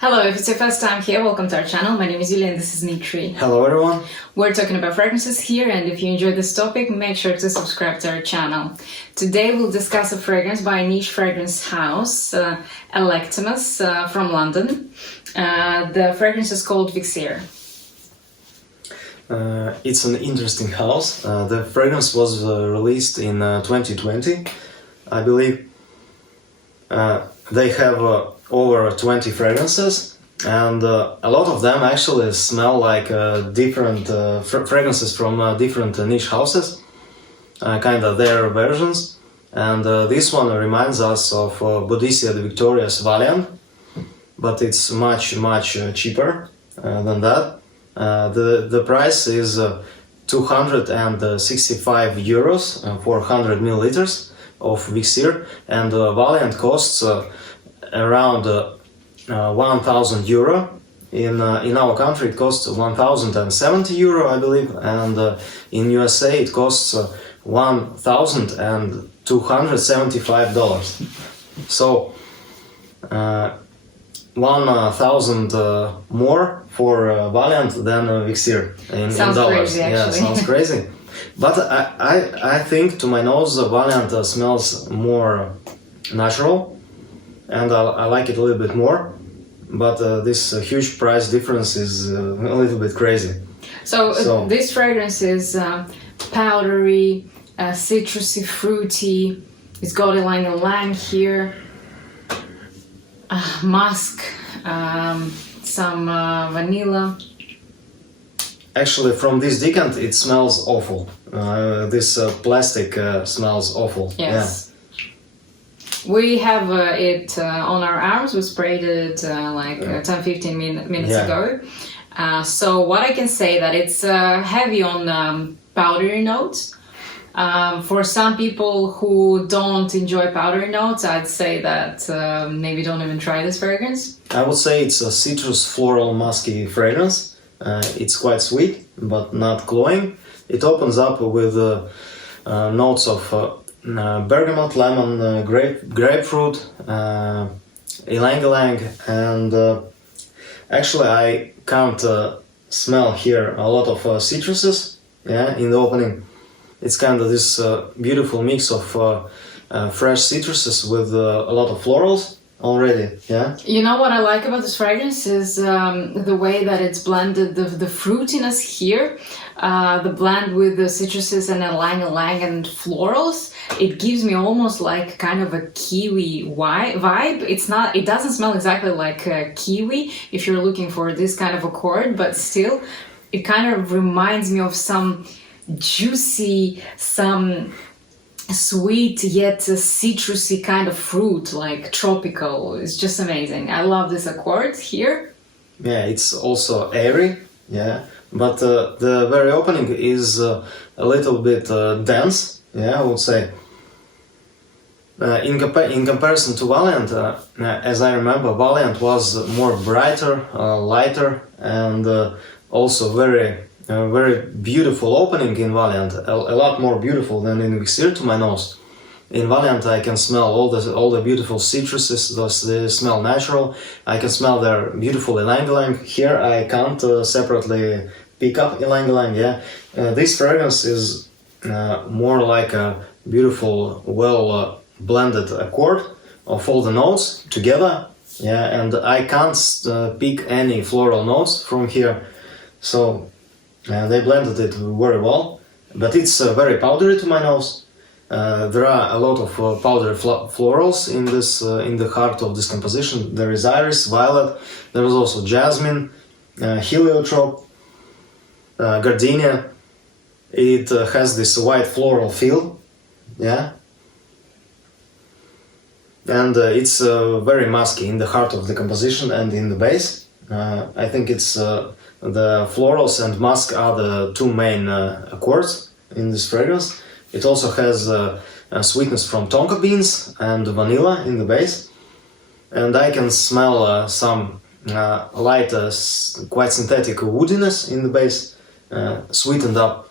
Hello, if it's your first time here, welcome to our channel. My name is Yulia and this is Nitri. Hello everyone. We're talking about fragrances here, and if you enjoy this topic, make sure to subscribe to our channel. Today we'll discuss a fragrance by a niche fragrance house, Electimuss from London. The fragrance is called Vixere. It's an interesting house. The fragrance was released in 2020, I believe. They have over 20 fragrances, and a lot of them actually smell like different fragrances from different niche houses, kind of their versions. And this one reminds us of Boudicca de Victoria's Valiant, but it's much cheaper than that. The price is 265 euros for 100 milliliters of Vixere, and Valiant costs around 1,000 euro. In our country it costs 1,070 euro, I believe, and in USA it costs $1,275. So 1,000 more for Valiant than Vixere in dollars. Crazy, yeah, sounds crazy. But I think, to my nose, Valiant smells more natural, and I like it a little bit more. But this huge price difference is a little bit crazy. So this fragrance is powdery, citrusy, fruity. It's got ylang-ylang here, musk, some vanilla. Actually, from this decant it smells awful. This plastic smells awful. Yes. We have it on our arms. We sprayed it 10-15 minutes ago. So what I can say that it's heavy on powdery notes. For some people who don't enjoy powdery notes, I'd say that maybe don't even try this fragrance. I would say it's a citrus floral musky fragrance. It's quite sweet, but not cloying. It opens up with notes of bergamot, lemon, grapefruit, ylang-ylang, and actually I can't smell here a lot of citruses. Yeah, in the opening, it's kind of this beautiful mix of fresh citruses with a lot of florals already. Yeah. You know what I like about this fragrance is the way that it's blended, the fruitiness here, the blend with the citruses and ylang-ylang and florals. It gives me almost like kind of a kiwi vibe. It doesn't smell exactly like kiwi if you're looking for this kind of accord, but still it kind of reminds me of some juicy, some sweet yet citrusy kind of fruit, like tropical. It's just amazing. I love this accord here. Yeah, it's also airy. Yeah, but the very opening is a little bit dense. Yeah, I would say. In comparison to Valiant, as I remember, Valiant was more brighter, lighter, and also very beautiful opening in Valiant. A lot more beautiful than in Vixere, to my nose. In Valiant, I can smell all the beautiful citruses. They smell natural. I can smell their beautiful ylang-ylang. Here, I can't separately pick up ylang-ylang. Yeah, this fragrance is more like a beautiful, well blended accord of all the notes together. Yeah, and I can't pick any floral notes from here. So they blended it very well, but it's very powdery to my nose. There are a lot of powdery florals in this in the heart of this composition. There is iris, violet. There is also jasmine, heliotrope, gardenia. It has this white floral feel, yeah, and it's very musky in the heart of the composition and in the base. I think it's the florals and musk are the two main accords in this fragrance. It also has a sweetness from tonka beans and vanilla in the base, and I can smell some light, quite synthetic woodiness in the base, sweetened up.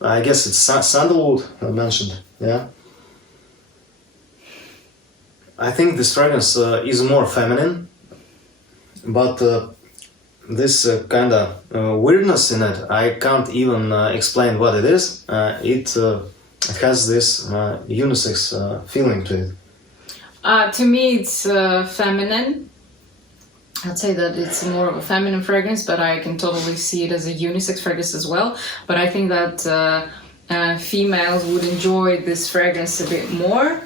I guess it's sandalwood I mentioned. Yeah. I think this fragrance is more feminine but this kind of weirdness in it, I can't even explain what it is. It has this unisex feeling to it. To me, it's feminine. I'd say that it's more of a feminine fragrance, but I can totally see it as a unisex fragrance as well. But I think that females would enjoy this fragrance a bit more.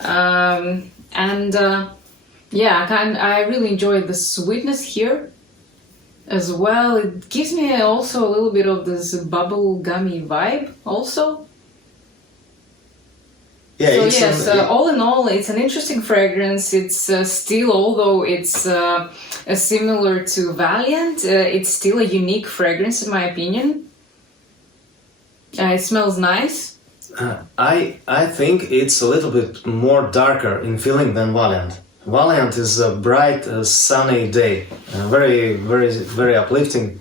I really enjoy the sweetness here as well. It gives me also a little bit of this bubble gummy vibe also. Yeah, So all in all, it's an interesting fragrance. It's still, although it's similar to Valiant, it's still a unique fragrance in my opinion. It smells nice. I think it's a little bit more darker in feeling than Valiant. Valiant is a bright, sunny day, very, very, very uplifting.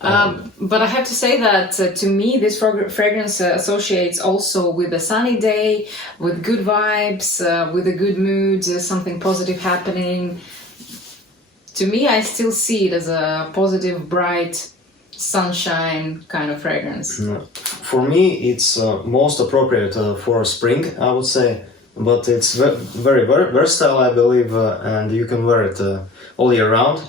But I have to say that to me, this fragrance associates also with a sunny day, with good vibes, with a good mood, something positive happening. To me, I still see it as a positive, bright, sunshine kind of fragrance. For me, it's most appropriate for spring, I would say. But it's very, very versatile, I believe, and you can wear it all year round.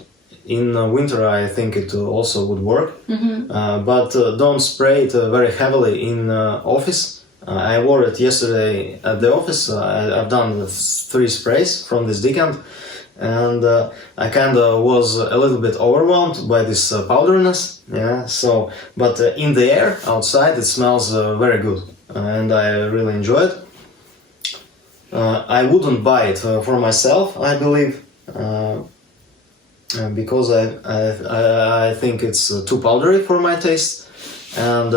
In winter, I think it also would work, but don't spray it very heavily in office. I wore it yesterday at the office. I've done 3 sprays from this decant, and I kind of was a little bit overwhelmed by this powderiness. Yeah. So, but in the air outside, it smells very good, and I really enjoy it. I wouldn't buy it for myself, I believe. Because I think it's too powdery for my taste, and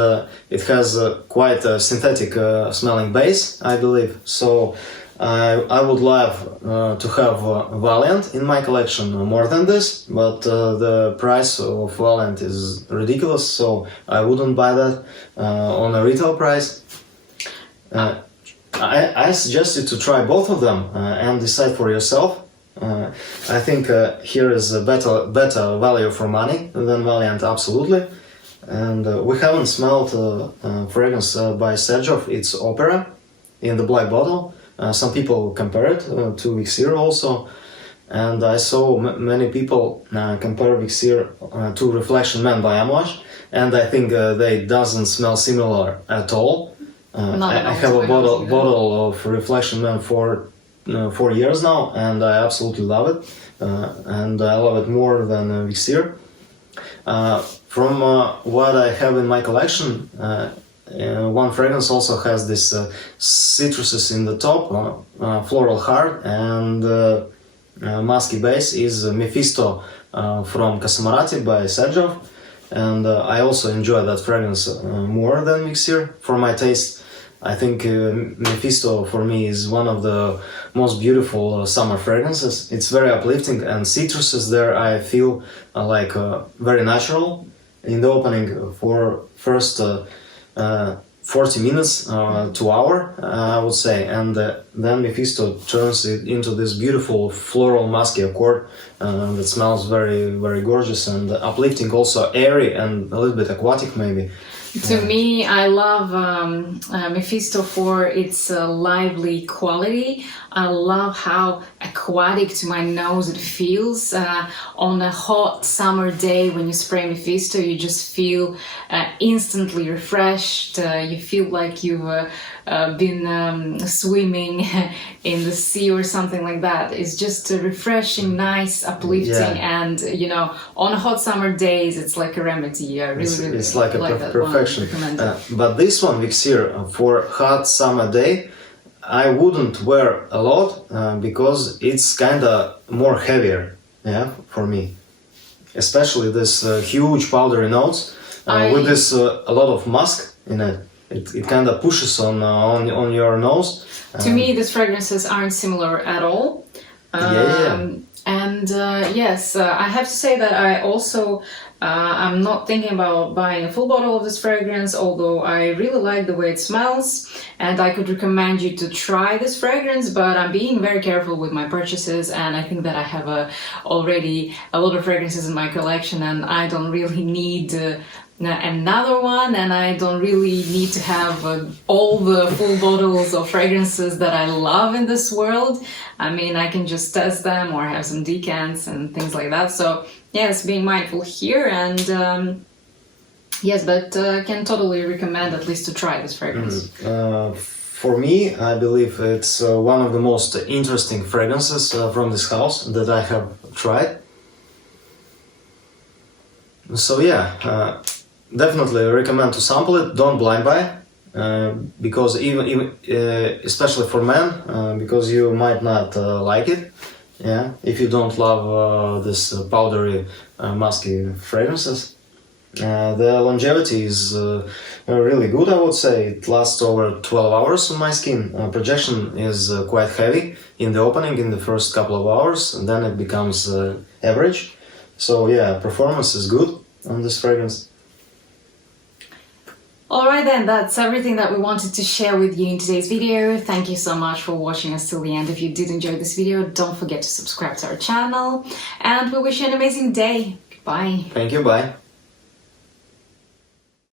it has quite a synthetic smelling base, I believe. So I would love to have Valiant in my collection more than this, but the price of Valiant is ridiculous, so I wouldn't buy that on a retail price. I suggest you to try both of them and decide for yourself. I think here is a better value for money than Valiant, absolutely. And we haven't smelled fragrance by Sergov. It's Opera in the black bottle. Some people compare it to Vixere also, and I saw many people compare Vixere to Reflection Man by Amouage, and I think they doesn't smell similar at all. I have a bottle of Reflection Man for 4 years now, and I absolutely love it, and I love it more than Vixere. From what I have in my collection, one fragrance also has this citruses in the top, floral heart, and musky base is Mephisto from Casamarati by Sergov, and I also enjoy that fragrance more than Vixere for my taste. I think Mephisto for me is one of the most beautiful summer fragrances. It's very uplifting, and citruses there I feel like very natural in the opening for first 40 minutes to hour, I would say, and then Mephisto turns it into this beautiful floral musky accord that smells very, very gorgeous and uplifting, also airy and a little bit aquatic maybe. To me, I love Mephisto for its lively quality. I love how aquatic to my nose it feels. On a hot summer day when you spray Mephisto, you just feel instantly refreshed. You feel like you've been swimming in the sea or something like that. It's just refreshing, nice, uplifting, and you know, on hot summer days, it's like a remedy. I really it's like a that perfection. But this one, Vixere, for hot summer day, I wouldn't wear a lot because it's kind of more heavier, yeah, for me. Especially this huge powdery notes with this a lot of musk in it. It kind of pushes on your nose. To me, these fragrances aren't similar at all. And yes, I have to say that I also I'm not thinking about buying a full bottle of this fragrance, although I really like the way it smells, and I could recommend you to try this fragrance, but I'm being very careful with my purchases, and I think that I have already a lot of fragrances in my collection, and I don't really need another one, and I don't really need to have all the full bottles of fragrances that I love in this world. I mean, I can just test them or have some decants and things like that. So yes, being mindful here, and yes, but can totally recommend at least to try this fragrance. For me, I believe it's one of the most interesting fragrances from this house that I have tried. So yeah, definitely recommend to sample it. Don't blind buy, because even especially for men, because you might not like it. Yeah, if you don't love this powdery, musky fragrances. The longevity is really good, I would say. It lasts over 12 hours on my skin. Projection is quite heavy in the opening in the first couple of hours, and then it becomes average. So yeah, performance is good on this fragrance. Alright then, that's everything that we wanted to share with you in today's video. Thank you so much for watching us till the end. If you did enjoy this video, don't forget to subscribe to our channel, and we wish you an amazing day. Bye. Thank you, bye.